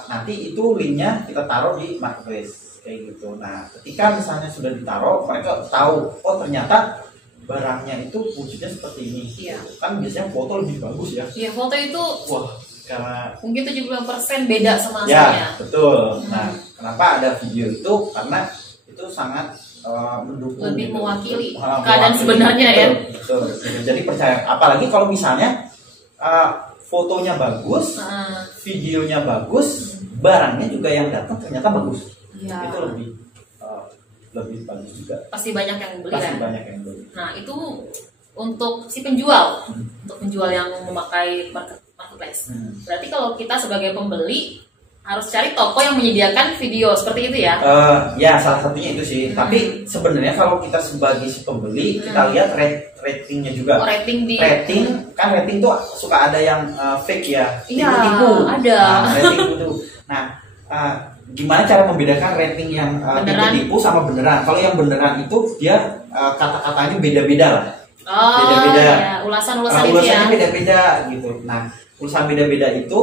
Nanti itu linknya kita taruh di marketplace kayak gitu. Nah, ketika misalnya sudah ditaruh, mereka tahu oh ternyata barangnya itu wujudnya seperti ini. Iya. Kan biasanya foto lebih bagus ya. Iya, foto itu Wah, karena mungkin 75% beda sama ya aslinya. betul. Nah, kenapa ada video itu? Karena itu sangat mendukung. Lebih gitu. mewakili Mewakili. keadaan sebenarnya ya. Betul, betul. Jadi percaya. Apalagi kalau misalnya fotonya bagus, videonya bagus, barangnya juga yang datang ternyata bagus. Iya. Itu lebih bagus juga. Pasti banyak yang beli Pasti ya. banyak yang beli. Nah, itu untuk si penjual, untuk penjual yang memakai marketplace. Berarti kalau kita sebagai pembeli harus cari toko yang menyediakan video seperti itu ya. Ya salah satunya itu sih. Tapi sebenarnya kalau kita sebagai si pembeli kita lihat ratingnya juga. Oh, rating Rating tuh suka ada yang fake ya, Iya, tipu-tipu. ada. Nah, rating itu. Nah, gimana cara membedakan rating yang Beneran. tipu-tipu sama beneran? Kalau yang beneran itu dia kata-katanya beda-beda lah. Oh, Beda-beda. ya, ulasan-ulasan itu ya. Ulasannya beda-beda gitu. Nah, ulasan beda-beda itu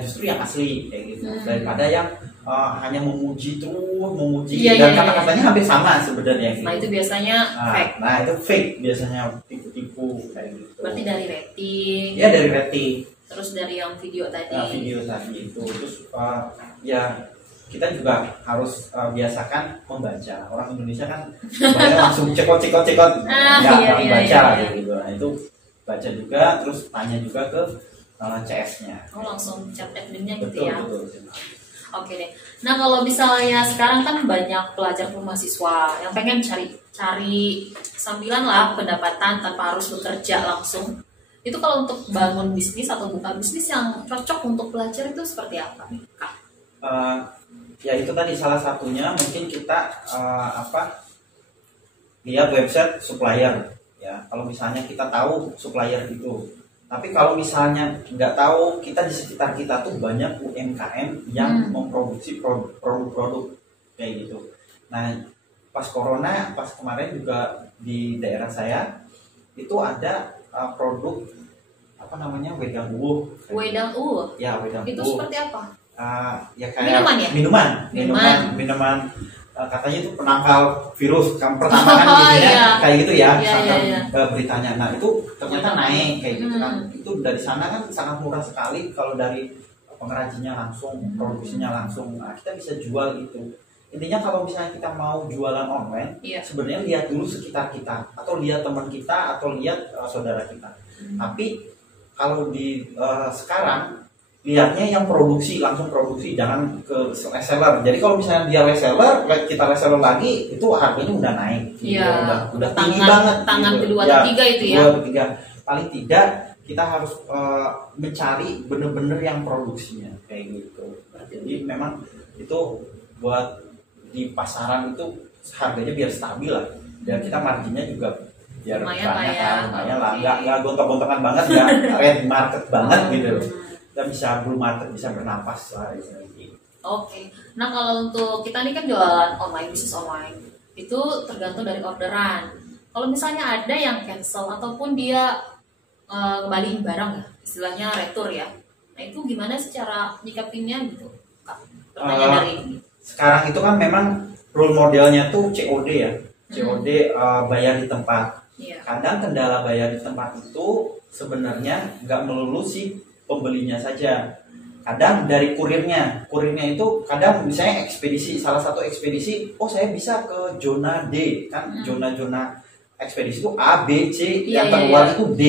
justru yang asli kayak gitu daripada yang hanya memuji Iya, dan iya, kata-katanya hampir sama sebenarnya gitu. Nah, itu biasanya fake. Nah, itu fake biasanya, tipu-tipu kayak gitu. Berarti dari rating, Ya dari rating terus dari yang video tadi. video tadi itu. Terus ya kita juga harus biasakan membaca. Orang Indonesia kan banyak langsung cekot Iya, baca iya. gitu. Nah, itu baca juga, terus tanya juga ke CS-nya. Oh, langsung chat adminnya gitu Betul, ya. betul. Oke deh. Nah, kalau misalnya sekarang kan banyak pelajar mahasiswa yang pengen cari sambilan lah pendapatan tanpa harus bekerja langsung. Itu kalau untuk bangun bisnis atau buka bisnis yang cocok untuk pelajar itu seperti apa nih, Kak? Ya itu tadi salah satunya mungkin kita lihat website supplier ya. Kalau misalnya kita tahu supplier itu, tapi kalau misalnya nggak tahu, kita di sekitar kita tuh banyak UMKM yang memproduksi produk-produk kayak gitu. Nah, pas kemarin juga di daerah saya itu ada produk apa namanya, wedang uwuh. Wedang uwuh. Ya, wedang Itu uwuh. seperti apa? Ya kayak Minuman ya? minuman katanya itu penangkal virus. Pertama kan jadinya iya. kayak gitu ya, Iya. beritanya. Nah itu ternyata naik kayak gitu kan. Hmm. Itu dari sana kan sangat murah sekali kalau dari pengrajinnya langsung, produksinya langsung. Nah, kita bisa jual itu. Intinya kalau misalnya kita mau jualan online, Iya. sebenarnya lihat dulu sekitar kita, atau lihat teman kita, atau lihat saudara kita. Tapi kalau di sekarang lihatnya yang langsung produksi, jangan ke reseller. Jadi kalau misalnya dia reseller, kita reseller lagi, itu harganya udah naik. Iya. Udah tinggi Tangan- banget. tangan gitu. kedua atau tiga itu ya? Kedua atau tiga. Paling tidak kita harus mencari bener-bener yang produksinya kayak gitu. Jadi memang itu buat di pasaran itu harganya biar stabil lah. Dan kita marginnya juga biar Lumayan banyak lah ya. lumayan lah. Oke. Nggak gontok-gontokan banget, nggak red market banget gitu. Kita bisa blue market, bisa bernapas lah gitu. Oke. Nah, kalau untuk kita ini kan jualan online, bisnis online, itu tergantung dari orderan. Kalau misalnya ada yang cancel ataupun dia kembaliin barang ya, istilahnya retur ya. Nah, itu gimana secara nyikapinnya gitu, Kak? Pertanyaan dari ini. Sekarang itu kan memang role modelnya tuh COD ya. COD bayar di tempat. Iya. Kadang kendala bayar di tempat itu sebenarnya nggak melulu si pembelinya saja. Kadang dari kurirnya itu kadang misalnya ekspedisi, salah satu ekspedisi, oh saya bisa ke zona D kan, zona ekspedisi itu A, B, C, Iya, yang terluar iya. itu D.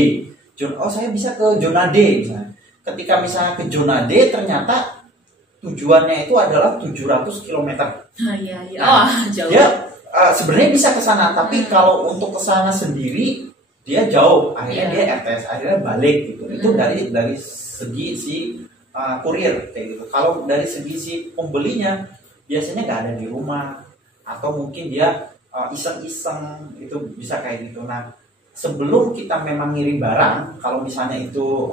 Oh saya bisa ke zona D misalnya. Ketika misalnya ke zona D ternyata tujuannya itu adalah 700 km. Nah, iya. Nah, Jauh. Dia sebenarnya bisa ke sana, tapi kalau untuk ke sana sendiri dia jauh. Akhirnya dia RTS, akhirnya balik gitu. Itu dari segi si kurir kayak gitu. Kalau dari segi si pembelinya biasanya nggak ada di rumah, atau mungkin dia iseng-iseng, itu bisa kayak gitu. Nah, sebelum kita memang ngirim barang, kalau misalnya itu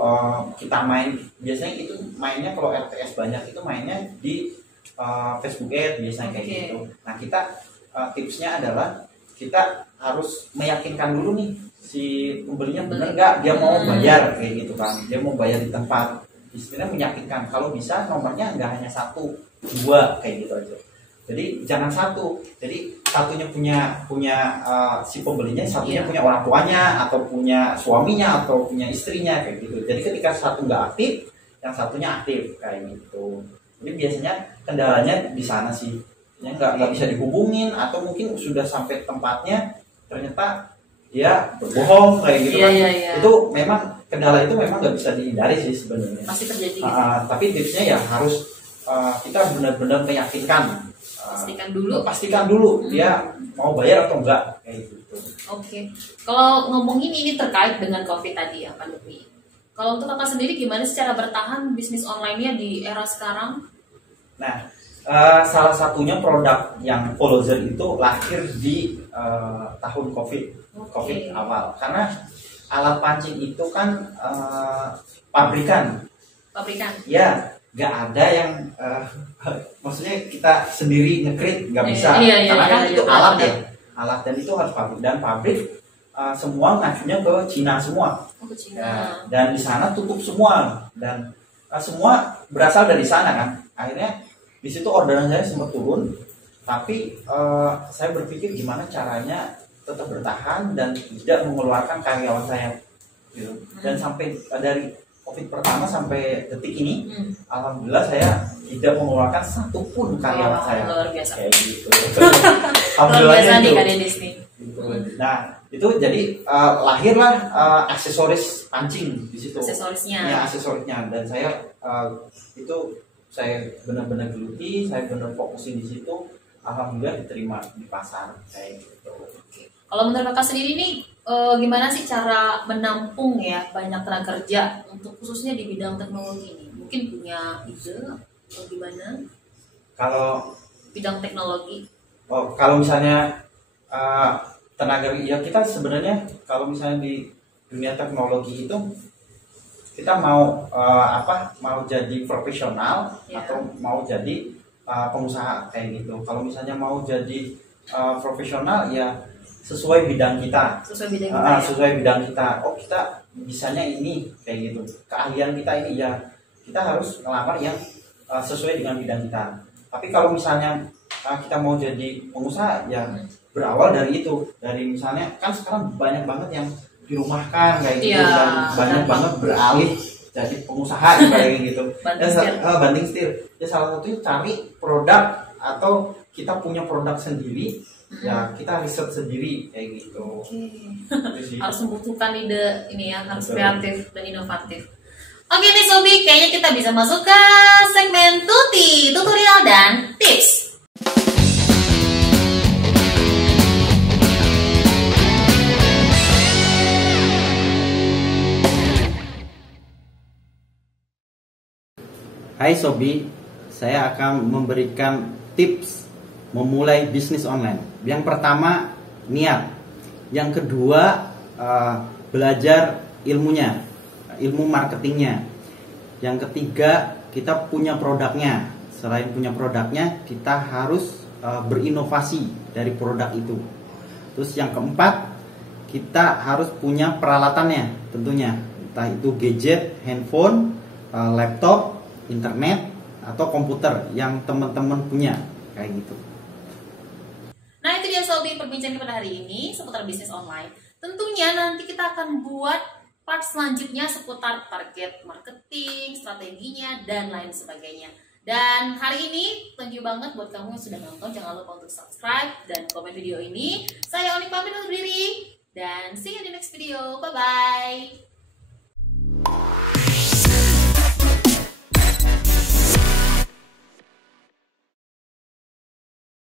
kita main, biasanya itu mainnya kalau RTS banyak itu mainnya di Facebook Ads biasanya kayak gitu. Nah kita tipsnya adalah kita harus meyakinkan dulu nih si pembelinya benar nggak dia mau bayar kayak gitu kan, dia mau bayar di tempat. Istilahnya meyakinkan, kalau bisa nomornya nggak hanya 1, 2 kayak gitu aja. Jadi jangan 1, jadi satunya punya si pembelinya, satunya punya orang tuanya atau punya suaminya atau punya istrinya kayak gitu. Jadi ketika satu nggak aktif, yang satunya aktif kayak gitu. Jadi biasanya kendalanya di sana sih, ya nggak bisa dihubungin atau mungkin sudah sampai tempatnya ternyata dia berbohong kayak gitu kan. Itu memang kendala itu memang nggak bisa dihindari sih sebenarnya. Pasti terjadi. Tapi tipsnya ya harus kita benar-benar meyakinkan. Pastikan dulu dia mau bayar atau enggak kayak gitu. Oke. Kalau ngomongin ini terkait dengan COVID tadi ya, pandemi. Kalau untuk kakak sendiri gimana sih cara bertahan bisnis online-nya di era sekarang? Nah, salah satunya produk yang Follower itu lahir di tahun COVID awal. Karena alat pancing itu kan pabrikan. Ya, nggak ada yang maksudnya kita sendiri nge-create nggak bisa. Karena kan itu alat ya. Alat dan itu harus pabrik, dan pabrik semua ngacunya ke Cina semua. Dan di sana tutup semua, dan semua berasal dari sana kan. Akhirnya di situ orderan saya sempat turun, tapi saya berpikir gimana caranya tetap bertahan dan tidak mengeluarkan karyawan saya gitu. Dan sampai dari COVID pertama sampai detik ini, alhamdulillah saya tidak mengeluarkan satupun karyawan saya. Luar biasa. Kayak gitu. Luar biasa nih Kak Dedis nih. Nah itu jadi lahirlah aksesoris pancing di situ. Aksesorisnya, dan saya itu saya benar-benar geluti, saya benar fokusin di situ. Alhamdulillah diterima di pasar kayak gitu. Kalau menurut kakak sendiri nih, gimana sih cara menampung ya banyak tenaga kerja untuk khususnya di bidang teknologi ini? Mungkin punya ide atau gimana? Kalau bidang teknologi? Kalau misalnya tenaga, ya kita sebenarnya kalau misalnya di dunia teknologi itu kita mau mau jadi profesional atau mau jadi pengusaha kayak gitu. Kalau misalnya mau jadi profesional ya sesuai bidang kita. Sesuai bidang kita. Oh, kita bisanya ini kayak gitu. Keahlian kita ini ya kita harus ngelamar yang sesuai dengan bidang kita. Tapi kalau misalnya kita mau jadi pengusaha ya berawal dari itu. Dari misalnya kan sekarang banyak banget yang dirumahkan kayak gitu, dan banyak banget beralih jadi pengusaha kayak gitu. Banting setir. Ya salah satunya cari produk atau kita punya produk sendiri. Ya kita riset sendiri kayak gitu. Harus membutuhkan ide ini ya, harus kreatif dan inovatif. Oke nih Sobi, kayaknya kita bisa masuk ke segmen Tuti, tutorial dan tips. Hai Sobi, saya akan memberikan tips memulai bisnis online. Yang pertama niat, yang kedua belajar ilmunya, ilmu marketingnya, yang ketiga kita punya produknya. Selain punya produknya, kita harus berinovasi dari produk itu. Terus yang keempat, kita harus punya peralatannya tentunya, entah itu gadget, handphone, laptop, internet, atau komputer yang teman-teman punya kayak gitu. Nah itu dia Sobi perbincangan pada hari ini seputar bisnis online. Tentunya nanti kita akan buat part selanjutnya seputar target marketing, strateginya, dan lain sebagainya. Dan hari ini thank you banget buat kamu yang sudah nonton. Jangan lupa untuk subscribe dan komen video ini. Saya Oni pamit undur diri dan see you in the next video. Bye bye.